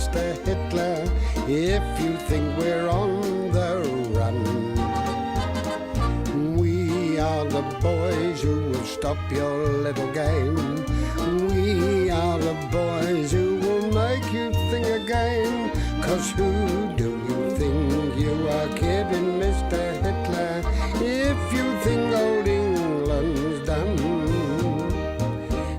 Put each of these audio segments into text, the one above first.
Mr. Hitler, if you think we're on the run. We are the boys who will stop your little game. We are the boys who will make you think again. 'Cause who do you think you are kidding, Mr. Hitler, if you think old England's done?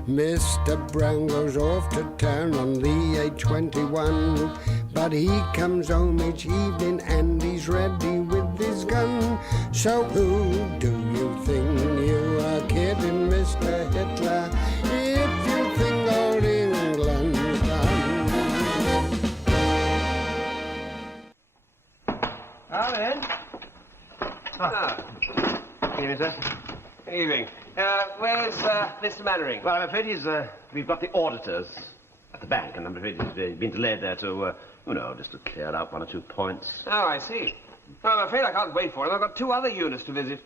Mr. Brown goes off to town on the A21, but he comes home each evening and he's ready with his gun. So who do you think you are kidding, Mr. Hitler, if you think old England's done? Alan? Evening, sir. Evening. Where's Mr. Mannering? Well, I'm afraid we've got the auditors at the bank, and I'm afraid he's been delayed there to, just to clear out one or 2 points. Oh, I see. Well, I'm afraid I can't wait for him. I've got 2 other units to visit.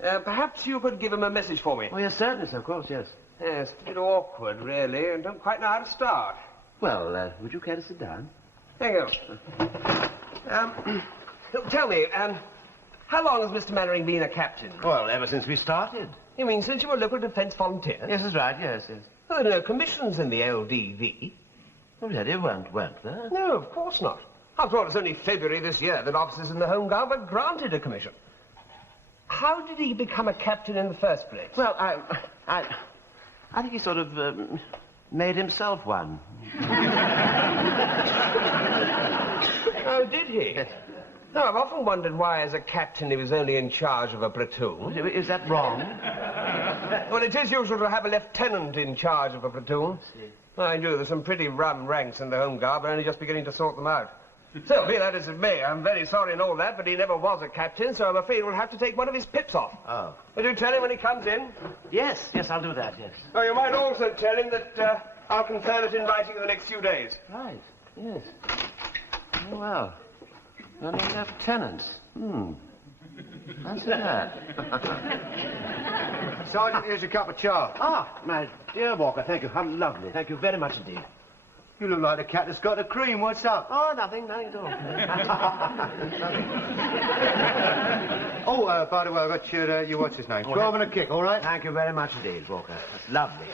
Perhaps you could give him a message for me. Oh, yes, certainly, sir, of course, yes. Yes, it's a bit awkward, really, and don't quite know how to start. Well, would you care to sit down? Thank you. Tell me, how long has Mr. Mannering been a captain? Well, ever since we started. You mean since you were local defence volunteers? Yes, that's right, yes. Well, there are no commissions in the LDV. Oh, really, weren't there? No, of course not. After all, it's only February this year that officers in the Home Guard were granted a commission. How did he become a captain in the first place? Well, I think he sort of made himself one. Oh, did he? Yes. No, I've often wondered why, as a captain, he was only in charge of a platoon. Is that wrong? Well, it is usual to have a lieutenant in charge of a platoon. Mind you, there's some pretty rum ranks in the Home Guard. We're only just beginning to sort them out. So, be that as it may, I'm very sorry and all that, but he never was a captain, so I'm afraid we'll have to take one of his pips off. Oh. Will you tell him when he comes in? Yes, I'll do that, yes. Oh, you might also tell him that I'll confirm it in writing in the next few days. Right, yes. Oh, well. And a lieutenant. Fancy that. Sergeant, here's your cup of chai. Ah, my dear Walker, thank you. How lovely. Thank you very much indeed. You look like the cat that's got the cream. What's up? Oh, nothing at all. Oh, by the way, I got your what's his name? 12 and a kick, all right? Thank you very much indeed, Walker. That's lovely.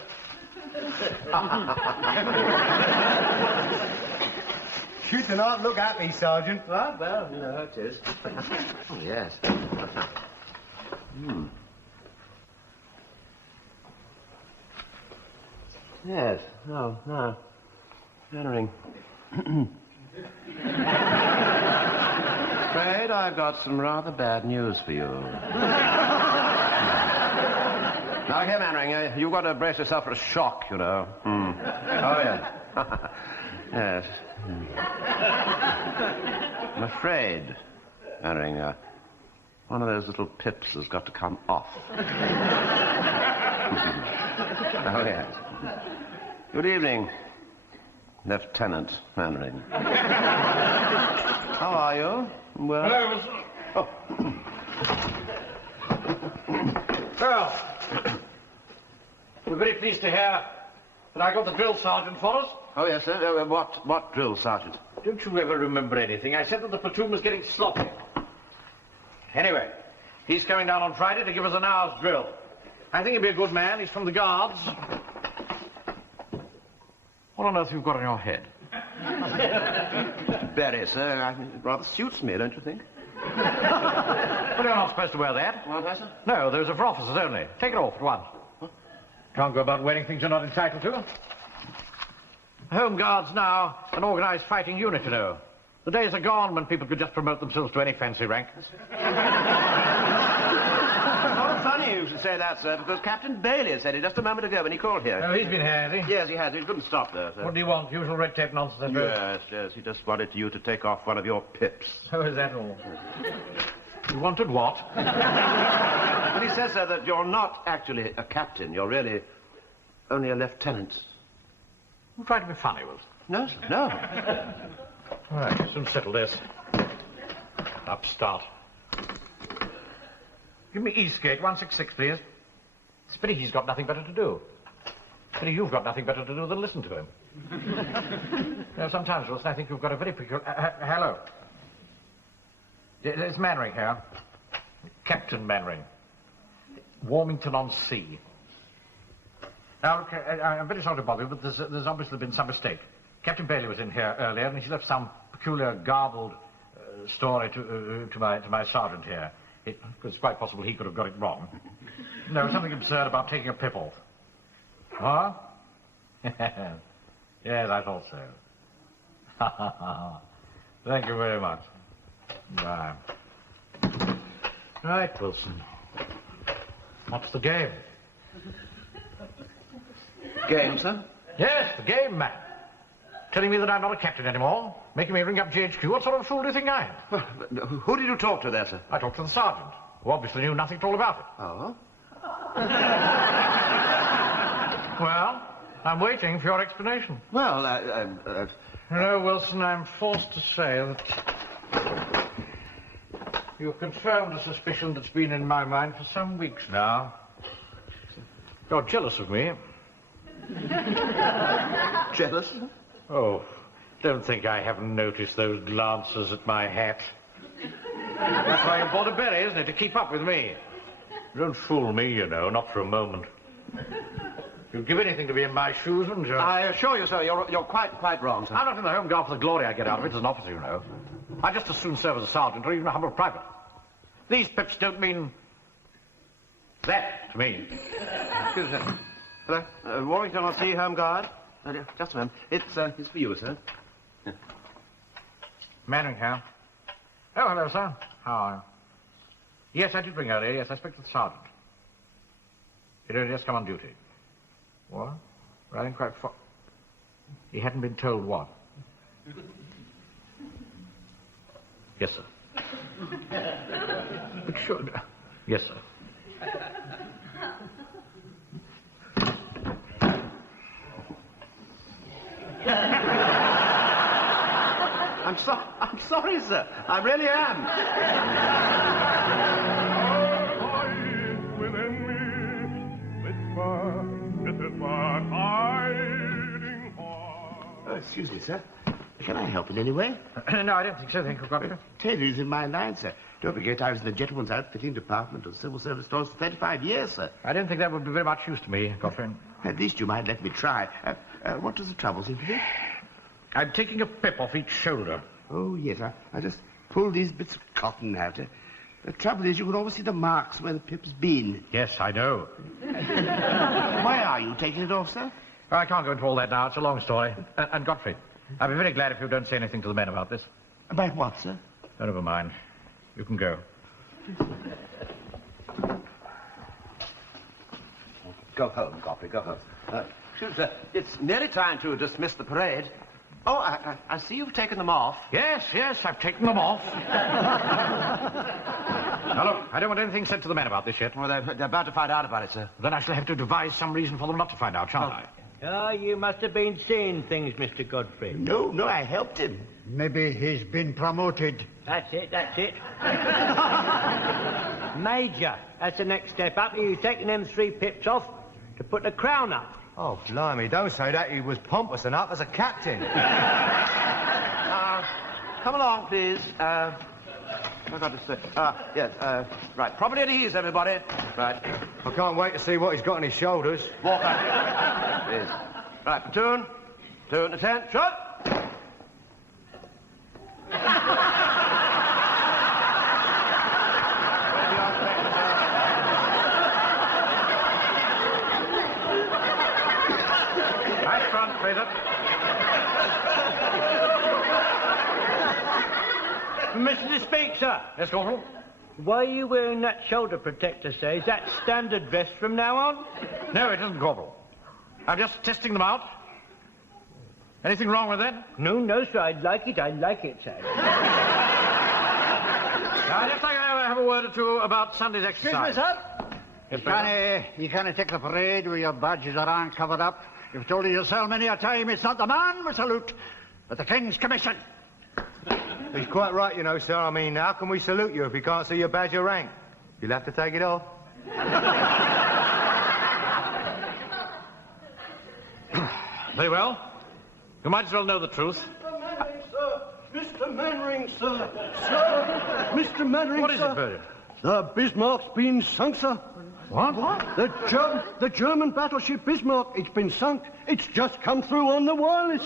You do not look happy, Sergeant. Well, you know, it is. Oh, yes. Yes. No. Mannering. Afraid I've got some rather bad news for you. Now, here, Mannering, you've got to brace yourself for a shock, you know. Oh, yes. Yes. I'm afraid, Mannering, one of those little pips has got to come off. Oh, yes. Good evening, Lieutenant Mannering. How are you? Well... Hello, Oh. Well, we're very pleased to hear that I got the drill sergeant for us. Oh, yes, sir. What drill, Sergeant? Don't you ever remember anything? I said that the platoon was getting sloppy. Anyway, he's coming down on Friday to give us an hour's drill. I think he'll be a good man. He's from the Guards. What on earth have you got on your head? Very, sir. It rather suits me, don't you think? But you're not supposed to wear that. What, sir? No, those are for officers only. Take it off at once. Can't go about wearing things you're not entitled to. Home Guard's now an organised fighting unit, you know. The days are gone when people could just promote themselves to any fancy rank. Oh, funny you should say that, sir, because Captain Bailey said it just a moment ago when he called here. Oh, he's been here, has he? Yes, he has. He couldn't stop there, sir. What do you want? Usual red tape nonsense, I suppose? Yes. He just wanted you to take off one of your pips. So is that all? You wanted what? But he says, sir, that you're not actually a captain. You're really only a lieutenant. You trying to be funny, Wilson? No, sir, no. All right, soon settle this. Upstart. Give me Eastgate 166, please. It's a pity he's got nothing better to do. It's a pity you've got nothing better to do than listen to him. Sometimes, Wilson, I think you've got a very peculiar... hello. It's Mannering here. Captain Mannering. Warmington-on-Sea. Now, look, I'm very sorry to bother you, but there's obviously been some mistake. Captain Bailey was in here earlier, and he left some peculiar, garbled story to my sergeant here. It's quite possible he could have got it wrong. No, something absurd about taking a pip off. Huh? Yes, I thought so. Thank you very much. Bye. Right, Wilson. What's the game? Game, sir? Yes, the game, man. Telling me that I'm not a captain anymore, making me ring up GHQ. What sort of fool do you think I am? Well, who did you talk to there, sir? I talked to the sergeant, who obviously knew nothing at all about it. Oh? Well, I'm waiting for your explanation. Well, No, Wilson, I'm forced to say that you've confirmed a suspicion that's been in my mind for some weeks now. You're jealous of me. Jealous? Oh, don't think I haven't noticed those glances at my hat. That's why you bought a berry, isn't it, to keep up with me? Don't fool me, you know, not for a moment. You'd give anything to be in my shoes, wouldn't you? I assure you, sir, you're quite wrong, sir. I'm not in the Home Guard for the glory I get out of it as an officer, you know. I'd just as soon serve as a sergeant or even a humble private. These pips don't mean that to me. Excuse me, sir. Hello? Warrington-on-Sea, Home Guard. Just a moment. It's for you, sir. Yeah. Mannering here. Oh, hello, sir. How are you? Yes, I did ring earlier. Yes, I spoke to the sergeant. He'd only just come on duty. What? Well, I didn't quite He hadn't been told what? Yes, sir. But should... Yes, sir. I'm sorry, sir. I really am. Excuse me, sir. Can I help in any way? No, I don't think so. Thank you, Godfrey. Taylor's in my line, sir. Don't forget I was in the gentleman's outfitting department of civil service stores for 35 years, sir. I don't think that would be very much use to me, Godfrey. At least you might let me try. What does the trouble seem to be? I'm taking a pip off each shoulder. Oh, yes, I just pulled these bits of cotton out. The trouble is you can always see the marks where the pip's been. Yes, I know. Why are you taking it off, sir? I can't go into all that now. It's a long story. And Godfrey, I'll be very glad if you don't say anything to the men about this. About what, sir? Oh, never mind. You can go. Go home, Godfrey, go home. Excuse me, sir. It's nearly time to dismiss the parade. Oh, I see you've taken them off. Yes, I've taken them off. Now, look, I don't want anything said to the men about this yet. Well, they're about to find out about it, sir. Then I shall have to devise some reason for them not to find out, shan't I? Oh, you must have been seeing things, Mr. Godfrey. No, I helped him. Maybe he's been promoted. That's it. Major, that's the next step up. You've taken them 3 pips off to put the crown up. Oh, blimey, don't say that. He was pompous enough as a captain. Come along, please. I got to say. Yes, right. Properly at ease, everybody. Right. I can't wait to see what he's got on his shoulders. Walk up. Please. Right, platoon. 2 in the tent. Shut. Right front, Fraser. Permission to speak, sir. Yes, Corporal. Why are you wearing that shoulder protector, sir? Is that standard vest from now on? No, it isn't, Corporal. I'm just testing them out. Anything wrong with that? No, sir. I like it, sir. I'd just like to have a word or two about Sunday's exercise. Excuse me, sir. Yes, Fraser. You can't take the parade with your badges around covered up. You've told it yourself many a time, it's not the man we salute, but the King's Commission. He's quite right, you know, sir. I mean, how can we salute you if we can't see your badge or rank? You'll have to take it off. Very well. You might as well know the truth. Mr. Mannering, sir. Sir, Mr. Mannering, What is sir. it, Bernard? The Bismarck's been sunk, sir. What? The German battleship Bismarck, it's been sunk. It's just come through on the wireless.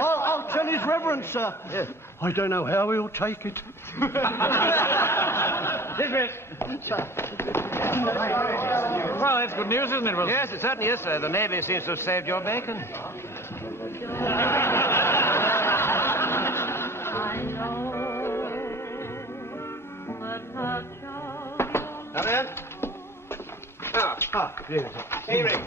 I'll tell his reverence, sir. Yes. I don't know how he'll take it. Dismiss. Well, that's good news, isn't it, Wilson? Yes, it certainly is, sir. The Navy seems to have saved your bacon. I know the touch of your Come in. Evening.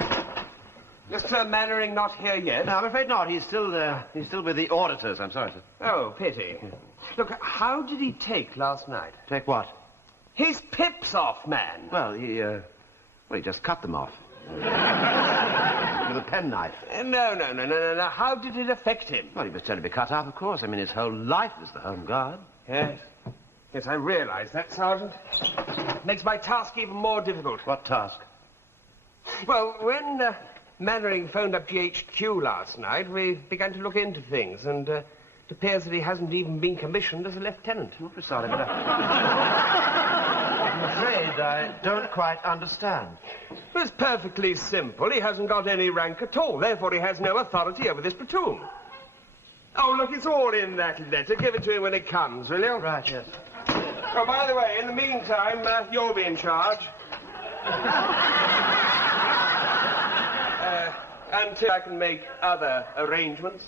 Mr. Mannering not here yet? No, I'm afraid not. He's still with the auditors. I'm sorry, sir. Oh, pity. Look, how did he take last night? Take what? His pips off, man. Well, he just cut them off. With a penknife. No. How did it affect him? Well, he was going to be cut off, of course. I mean, his whole life is the Home Guard. Yes. Yes, I realise that, Sergeant. Makes my task even more difficult. What task? Well, when Mannering phoned up GHQ last night, we began to look into things, and it appears that he hasn't even been commissioned as a lieutenant. I'm sorry, but I'm afraid I don't quite understand. Well, it's perfectly simple. He hasn't got any rank at all. Therefore, he has no authority over this platoon. Oh, look, it's all in that letter. Give it to him when it comes, will you? Right, yes. Oh, by the way, in the meantime, you'll be in charge. Until I can make other arrangements.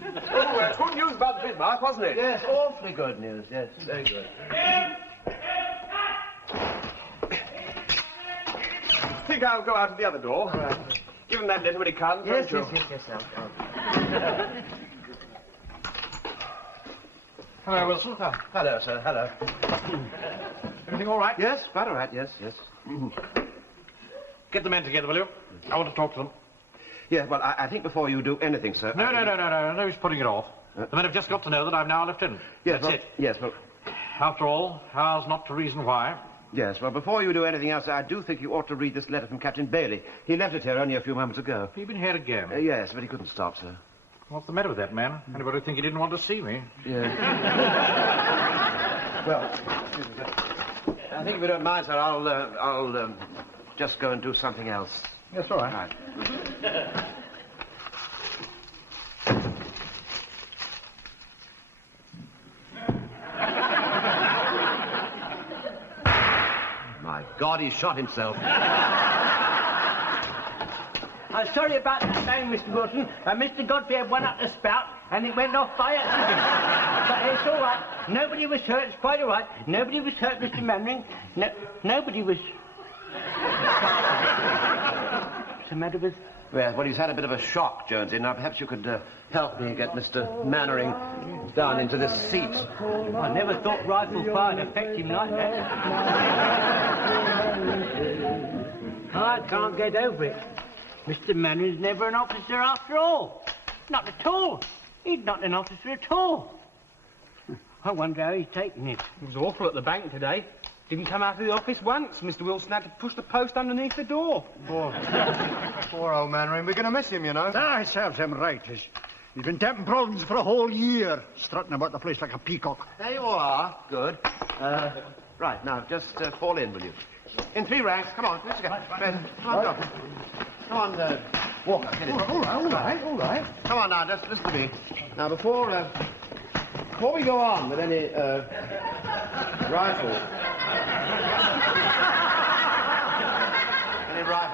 Oh, good news about the Bismarck, wasn't it? Yes, awfully good news. Yes, very good. Think I'll go out of the other door. Right. Give him that letter when he comes. Yes. Hello, Wilson. Oh, hello, sir. Hello. Everything all right? Yes, quite all right. Yes. Get the men together, will you? I want to talk to them. Yeah, well, I think before you do anything, sir... No, he's putting it off. The men have just got to know that I'm now a lieutenant. Yes, That's it. Yes, well... After all, ours not to reason why. Yes, well, before you do anything else, I do think you ought to read this letter from Captain Bailey. He left it here only a few moments ago. Have you been here again? Yes, but he couldn't stop, sir. What's the matter with that man? Anybody think he didn't want to see me? Yeah. Well, I think if you don't mind, sir, I'll just go and do something else. Yes, all right. Right. My God, he shot himself. I'm sorry about that thing, Mr. Wilson. Mr. Godfrey had one up the spout and it went off by accident. But it's all right. Nobody was hurt. It's quite all right. Nobody was hurt, Mr. Mannering. Nobody was... What's the matter with... Well, he's had a bit of a shock, Jonesy. Now, perhaps you could help me get Mr. Mannering down into this seat. I never thought rifle fire would affect him like that. I can't get over it. Mr. Mannering's never an officer after all. Not at all. He's not an officer at all. I wonder how he's taking it. It was awful at the bank today. Didn't come out of the office once. Mr. Wilson had to push the post underneath the door. Poor old Mannering. We're going to miss him, you know. Ah, serves him right. He's been tempting problems for a whole year, strutting about the place like a peacock. There you are. Good. Right, now, just fall in, will you? In 3 ranks. Come on, let's go. Come on, go. Come on, Walker, get in. All right. Come on now, just listen to me. Now, before we go on with any rifle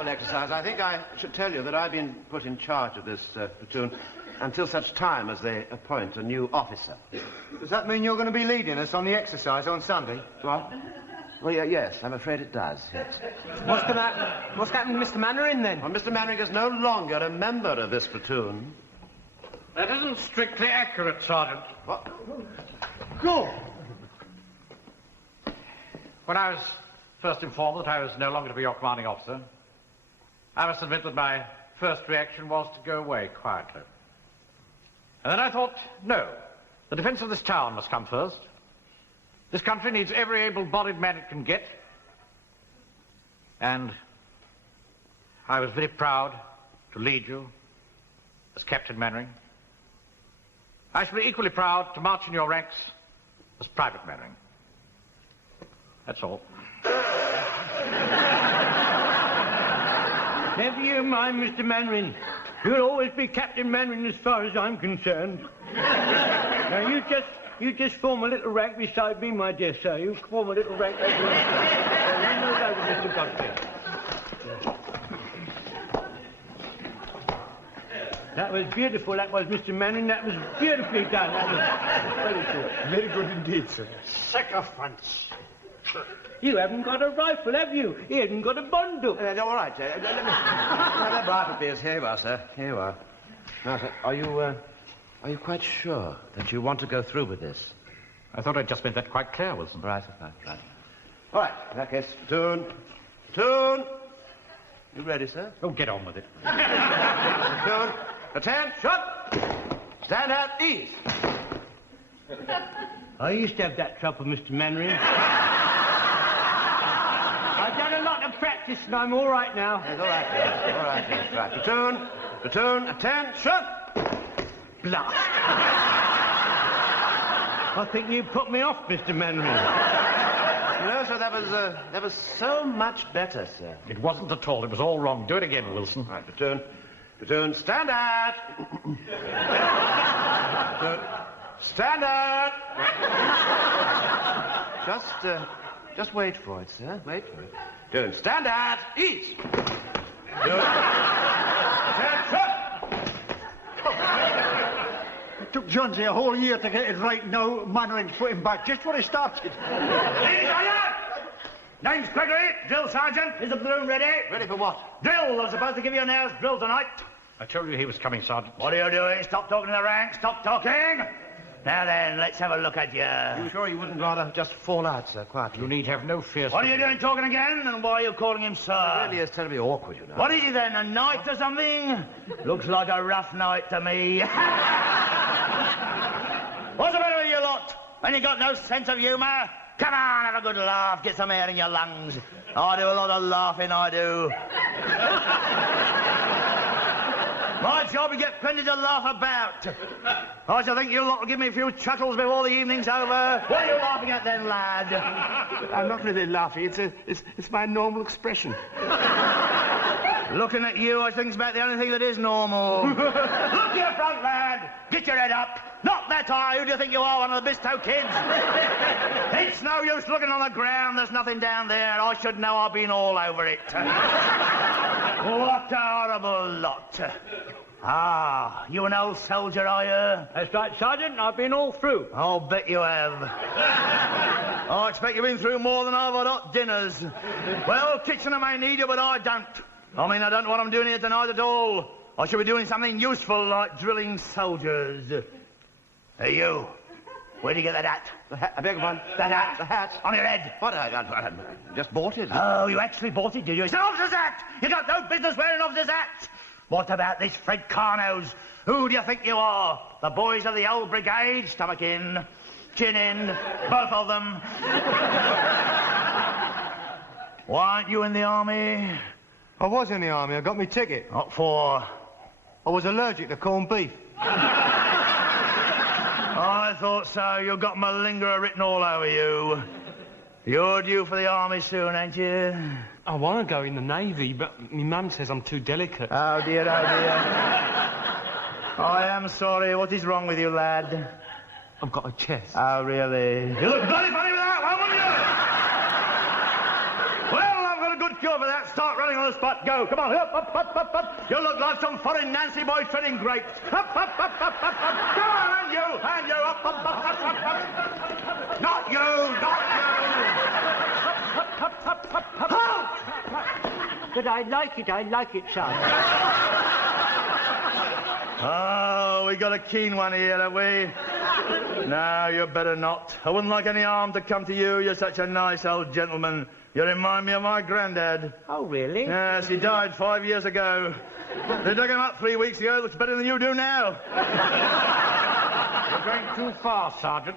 exercise, I think I should tell you that I've been put in charge of this platoon until such time as they appoint a new officer. Does that mean you're going to be leading us on the exercise on Sunday? What? Well, yes, I'm afraid it does, yes. What's happened to Mr. Mannering, then? Well, Mr. Mannering is no longer a member of this platoon. That isn't strictly accurate, Sergeant. What? Go! When I was first informed that I was no longer to be your commanding officer, I must admit that my first reaction was to go away quietly. And then I thought, no, the defense of this town must come first. This country needs every able-bodied man it can get. And I was very proud to lead you as Captain Mannering. I shall be equally proud to march in your ranks as Private Mannering. That's all. Never you mind, Mr. Mannering. You'll always be Captain Mannering as far as I'm concerned. Now, you just form a little rank beside me, my dear sir. You form a little rank over Mr. Godfrey. That was beautiful, that was, Mr. Mannering. That was beautifully done. That was very good. Very good indeed, sir. Sycophants. You haven't got a rifle, have you? You haven't got a bundle. All right, let me... that rifle beers. Here you are, sir. Here you are. Now, sir, are you quite sure that you want to go through with this? I thought I'd just made that quite clear, Wilson. Right. All right, in that case, platoon. You ready, sir? Oh, get on with it. Platoon. Attend, shut. Stand at ease. I used to have that trouble, Mr. Mannering. I've done a lot of practice and I'm all right now. Yes, all right, sir. All right, yes, right. Platoon, attend, shut. Blast. I think you put me off, Mr. Mannering. No, sir, that was so much better, sir. It wasn't at all. It was all wrong. Do it again, Wilson. Right, platoon, stand at. Platoon, stand at. Just wait for it, sir. Wait for it. Platoon, stand at. Each. Platoon, attend, shut. It took Jonesy a whole year to get it right. Now Mannering's put him back just where he started. Ladies, are you? Name's Gregory, drill sergeant. Is the balloon ready? Ready for what? Drill. I'm supposed to give you an hour's drill tonight. I told you he was coming, Sergeant. What are you doing? Stop talking to the rank. Stop talking. Now then, let's have a look at you. You sure you wouldn't rather just fall out, sir, quietly? You need have no fear. What are you doing talking again? And why are you calling him sir? It really is terribly awkward, you know. What is he then, a knight or something? Looks like a rough night to me. What's the matter with you lot? And you got no sense of humour? Come on, have a good laugh, get some air in your lungs. I do a lot of laughing, I do. My job is get plenty to laugh about. I shall think you lot will give me a few chuckles before the evening's over. What are you laughing at then, lad? I'm not really laughing. It's my normal expression. Looking at you, I think's about the only thing that is normal. Look to your front, lad. Get your head up. Not that high. Who do you think you are, one of the Bisto kids? It's no use looking on the ground. There's nothing down there. I should know. I've been all over it. What a horrible lot. Ah, you an old soldier, are you? That's right, Sergeant. I've been all through. I'll bet you have. I expect you've been through more than I've had hot dinners. Well, Kitchener may need you, but I don't. I mean, I don't know what I'm doing here tonight at all. I should be doing something useful, like drilling soldiers. Hey, you. Where'd you get that hat? The hat, I beg your pardon? That hat? The hat? On your head. What? I just bought it. Oh, you actually bought it, did you? It's an officer's hat! You got no business wearing an officer's hat! What about this Fred Carnose? Who do you think you are? The boys of the old brigade? Stomach in, chin in, both of them. Why aren't you in the army? I was in the army. I got my ticket. What for? I was allergic to corned beef. I thought so. You've got malingerer written all over you. You're due for the army soon, ain't you? I want to go in the Navy, but my mum says I'm too delicate. Oh, dear, oh, dear. I am sorry. What is wrong with you, lad? I've got a chest. Oh, really? You look bloody funny with that one, wouldn't you? Well, I've got a good cure for that. Start running on the spot. Go. Come on. Up, up, up, up, up. You look like some foreign Nancy boy treading grapes. Up, up, up, up, up, up. Go on, and you. Up, up, up, up, up, up. Not you. Not you. Up, up, up, up, up, up. But I like it, Sergeant. Oh, we got a keen one here, have we? No, you better not. I wouldn't like any harm to come to you. You're such a nice old gentleman. You remind me of my granddad. Oh, really? Yes, he died 5 years ago. They dug him up 3 weeks ago. Looks better than you do now. You're going too far, Sergeant.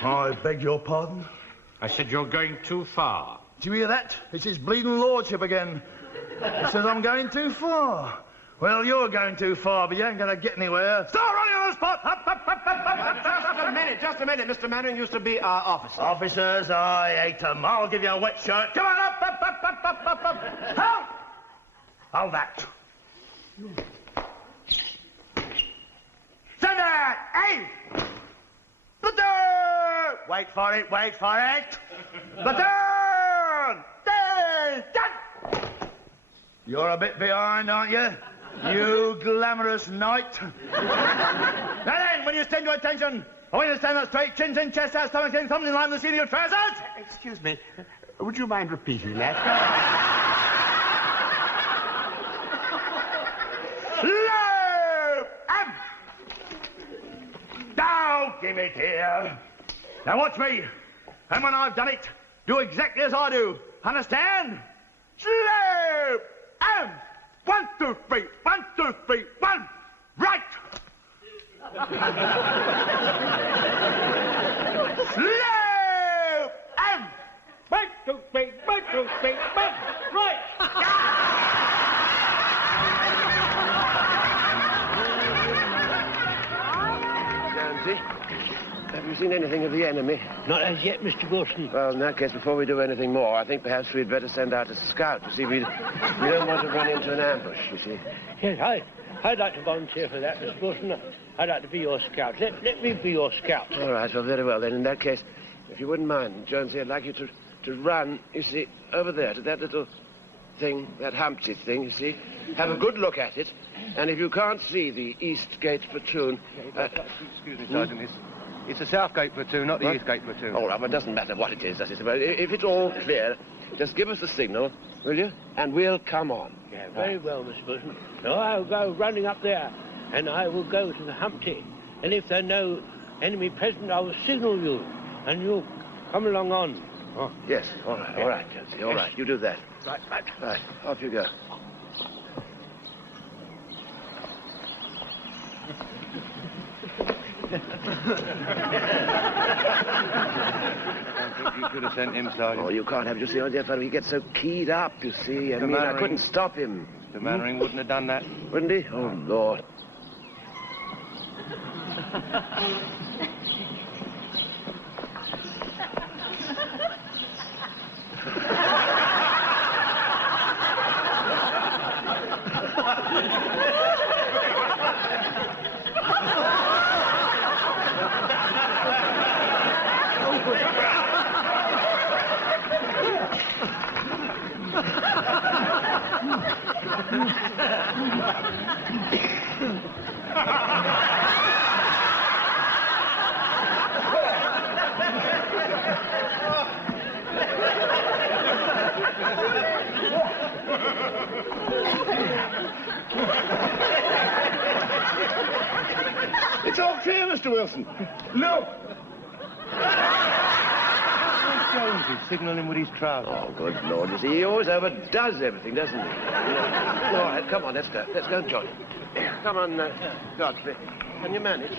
I beg your pardon? I said you're going too far. Do you hear that? It's his bleeding lordship again. He says I'm going too far. Well, you're going too far, but you ain't going to get anywhere. Start running on the spot! Up, up, up, up, up, up, Just a minute. Mr. Mannering used to be our officer. Officers, I hate them. I'll give you a wet shirt. Come on, up, up, up, up, up, up, up. Halt! Hold that. Stand there! Aim! Platoon! Wait for it, wait for it. Platoon! There! Done! You're a bit behind, aren't you? You glamorous knight. Now then, when you stand your attention, I want you to stand up straight, chins in, chest out, stomach in, thumbs in line with the seat of your trousers. Excuse me. Would you mind repeating that? Low! Now, give it here. Now watch me. And when I've done it, do exactly as I do. Understand? Slow! And 1, 2, 3, 1, 2, 3, 1. Right! Slow! And 1, 2, 3, 1, 2, 3, 1. Right! Jonesy, have you seen anything of the enemy? Not as yet, Mr. Wilson. Well, in that case, before we do anything more, I think perhaps we'd better send out a scout. You see, we don't want to run into an ambush, you see. Yes, I'd like to volunteer for that, Mr. Wilson. I'd like to be your scout. Let me be your scout. All right, well, very well. Then, in that case, if you wouldn't mind, Jonesy, I'd like you to run, you see, over there to that little thing, that Humpty thing, you see. Have a good look at it. And if you can't see the East Gate platoon... Excuse me, Sergeant. It's the South Gate platoon, not the East Gate platoon. All right, well, it doesn't matter what it is, does it? Well, if it's all clear, just give us the signal, will you? And we'll come on. Yeah, very well, Mr. Wilson. So I'll go running up there, and I will go to the Humpty. And if there are no enemy present, I will signal you, and you'll come along on. Oh. Yes, all right, Jonesy, all right. You do that. Right. Right, off you go. You could have sent him, Sergeant. Oh, you can't have just the idea, fellow. He gets so keyed up, you see. I couldn't stop him. The Mannering wouldn't have done that. Wouldn't he? Oh, Lord. It's all clear, Mr. Wilson. Look! Jones is signalling with his trousers. Oh, good Lord. You see, he always overdoes everything, doesn't he? All right, come on, let's go. Let's go and join him. Come on, Godfrey. Can you manage?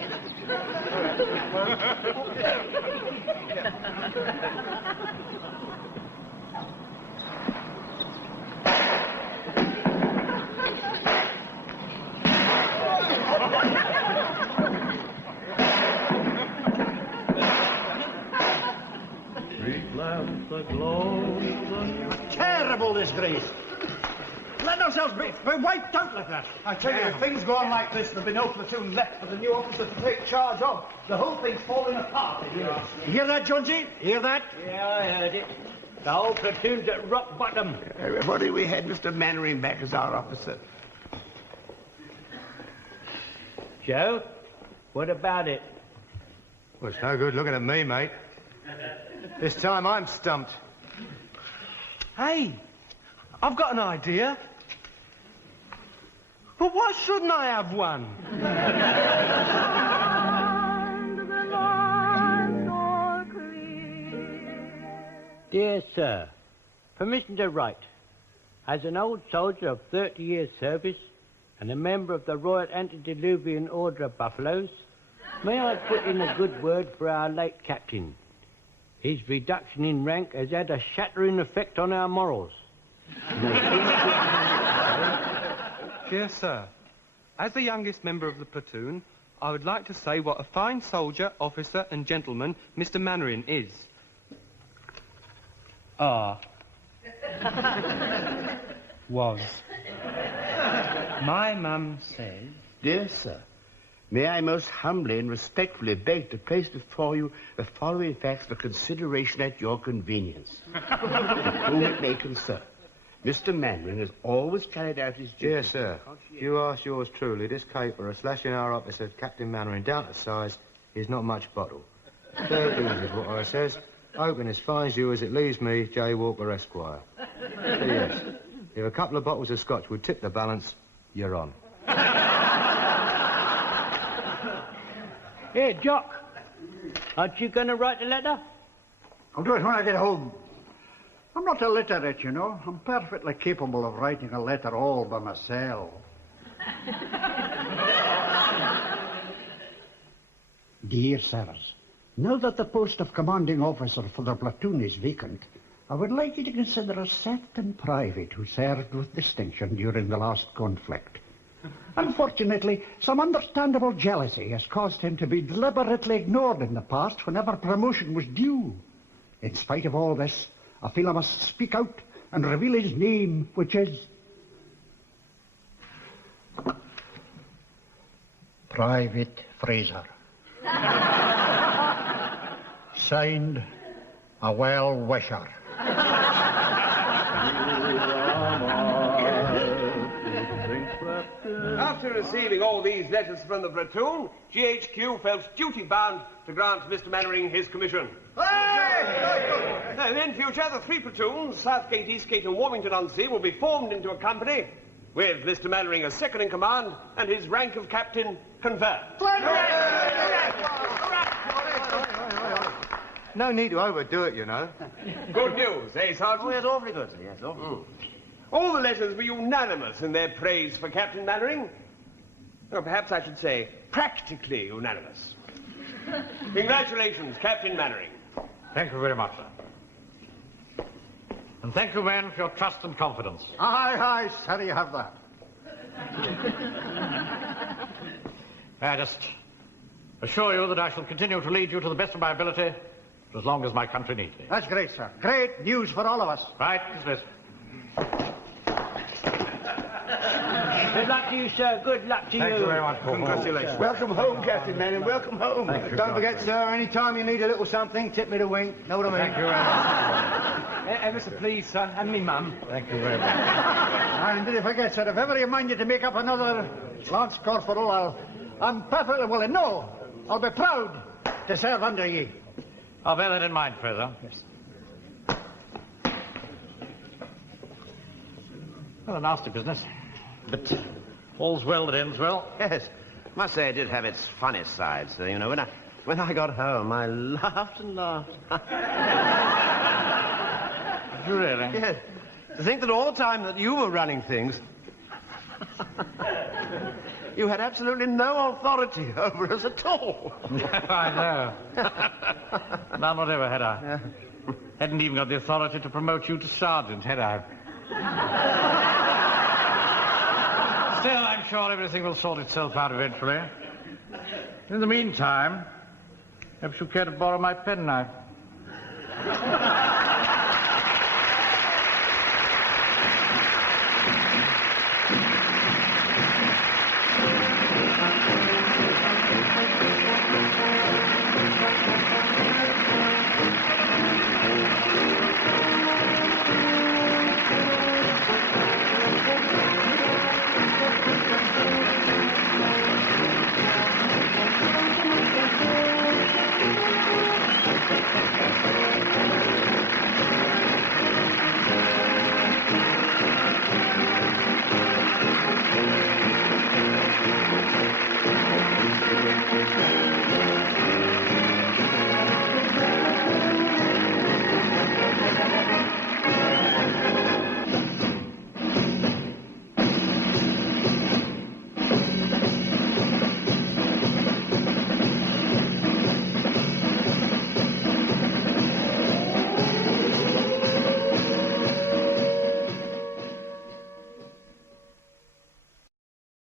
A terrible disgrace. Let ourselves be wiped out like that. I tell you, if things go on like this, there'll be no platoon left for the new officer to take charge of. The whole thing's falling apart. You hear that, Jonesy? Hear that? Yeah, I heard it. The whole platoon's at rock bottom. Everybody, we had Mr. Mannering back as our officer. Joe, what about it? Well, it's no good looking at me, mate. This time I'm stumped. Hey, I've got an idea. But why shouldn't I have one? Dear sir, permission to write. As an old soldier of 30 years' service and a member of the Royal Antediluvian Order of Buffaloes, may I put in a good word for our late captain. His reduction in rank has had a shattering effect on our morals. Dear sir, as the youngest member of the platoon, I would like to say what a fine soldier, officer and gentleman Mr. Mannering is. Ah. Was. My mum says... Dear sir, may I most humbly and respectfully beg to place before you the following facts for consideration at your convenience. Whom it may concern. Mr. Mannering has always carried out his duty. Dear sir, you ask yours truly, this caper, a slashing our officer, Captain Mannering, down to size, is not much bottle. Fair dues is what I says, hoping as fine as you as it leaves me, J. Walker, Esquire. Yes, if a couple of bottles of scotch would tip the balance, you're on. Here, Jock. Aren't you going to write a letter? I'll do it when I get home. I'm not illiterate, you know. I'm perfectly capable of writing a letter all by myself. Dear sirs, now that the post of commanding officer for the platoon is vacant, I would like you to consider a certain private who served with distinction during the last conflict. Unfortunately, some understandable jealousy has caused him to be deliberately ignored in the past whenever promotion was due. In spite of all this, I feel I must speak out and reveal his name, which is... Private Fraser. Signed, a well-wisher. After receiving all these letters from the platoon, GHQ felt duty-bound to grant Mr. Mannering his commission. Now, in future, the 3 platoons, Southgate, Eastgate and Warmington-on-Sea, will be formed into a company with Mr. Mannering as second in command and his rank of captain conferred. No need to overdo it, you know. Good news, eh, Sergeant? Oh, yes, awfully good, sir, yes, awfully good. All the letters were unanimous in their praise for Captain Mannering. Or perhaps I should say, practically unanimous. Congratulations, Captain Mannering. Thank you very much, sir. And thank you, men, for your trust and confidence. Aye, aye, sir, you have that. I just assure you that I shall continue to lead you to the best of my ability for as long as my country needs me. That's great, sir. Great news for all of us. Right, dismissed. Good luck to you, sir. Good luck to you. Thank you very much, Paul. Congratulations. Welcome home, Captain Mannering. Welcome home. Don't forget, sir, any time you need a little something, tip me the wink. Know what I mean? Thank you very much. Ever so please, sir, and me mum. Thank you very much. And did I forget, sir, if ever you mind you to make up another Lance Corporal, I'm perfectly willing. No, I'll be proud to serve under ye. I'll bear that in mind, Fraser. Yes. Well, a nasty business. But all's well that ends well. Yes, must say it did have its funny side, sir. You know, when I got home, I laughed and laughed. Really? Yes. To think that all the time that you were running things, you had absolutely no authority over us at all. I know. None whatever, had I. Hadn't even got the authority to promote you to sergeant, had I? Still, I'm sure everything will sort itself out eventually. In the meantime, perhaps you care to borrow my penknife?